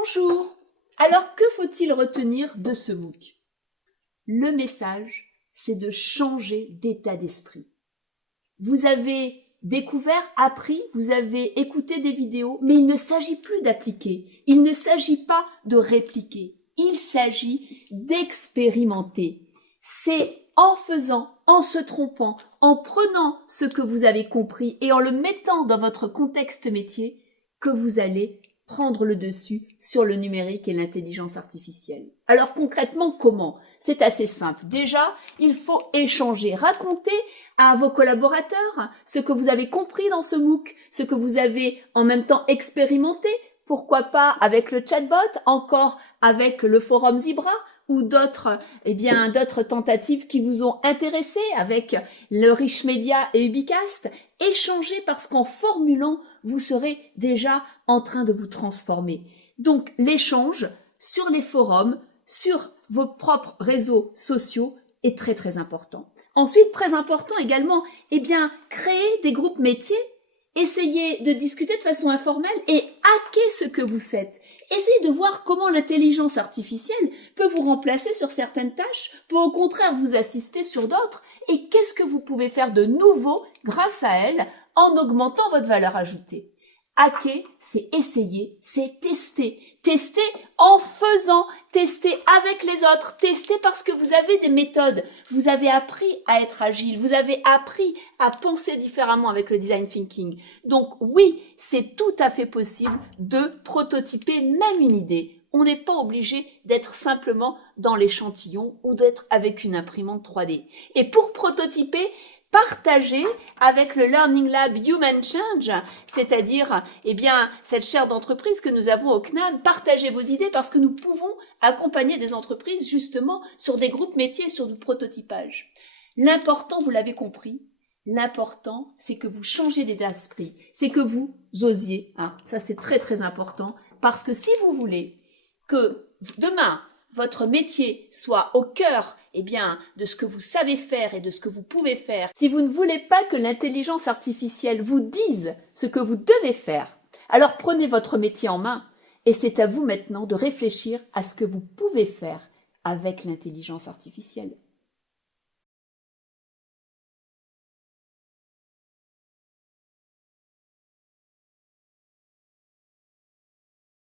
Bonjour. Alors, que faut-il retenir de ce MOOC? Le message, c'est de changer d'état d'esprit. Vous avez découvert, appris, vous avez écouté des vidéos, mais il ne s'agit plus d'appliquer, il ne s'agit pas de répliquer, il s'agit d'expérimenter. C'est en faisant, en se trompant, en prenant ce que vous avez compris et en le mettant dans votre contexte métier que vous allez prendre le dessus sur le numérique et l'intelligence artificielle. Alors concrètement, comment? C'est assez simple. Déjà, il faut échanger, raconter à vos collaborateurs ce que vous avez compris dans ce MOOC, ce que vous avez en même temps expérimenté, pourquoi pas avec le chatbot, encore avec le forum Zebra ou d'autres tentatives qui vous ont intéressé avec le Rich Media et Ubicast. Échangez parce qu'en formulant, vous serez déjà en train de vous transformer. Donc l'échange sur les forums, sur vos propres réseaux sociaux est très très important. Ensuite, très important également, créer des groupes métiers. Essayez de discuter de façon informelle et hacker ce que vous faites. Essayez de voir comment l'intelligence artificielle peut vous remplacer sur certaines tâches, peut au contraire vous assister sur d'autres, et qu'est-ce que vous pouvez faire de nouveau grâce à elle en augmentant votre valeur ajoutée. Hacker, c'est essayer, c'est tester. Tester en faisant, tester avec les autres, tester parce que vous avez des méthodes. Vous avez appris à être agile, vous avez appris à penser différemment avec le design thinking. Donc oui, c'est tout à fait possible de prototyper même une idée. On n'est pas obligé d'être simplement dans l'échantillon ou d'être avec une imprimante 3D. Et pour prototyper, partagez avec le Learning Lab Human Change, c'est-à-dire cette chaire d'entreprise que nous avons au CNAM. Partagez vos idées parce que nous pouvons accompagner des entreprises justement sur des groupes métiers, sur du prototypage. L'important, vous l'avez compris, l'important c'est que vous changez d'état d'esprit, c'est que vous osiez, ça c'est très très important, parce que si vous voulez que demain votre métier soit au cœur de ce que vous savez faire et de ce que vous pouvez faire, si vous ne voulez pas que l'intelligence artificielle vous dise ce que vous devez faire, alors prenez votre métier en main et c'est à vous maintenant de réfléchir à ce que vous pouvez faire avec l'intelligence artificielle.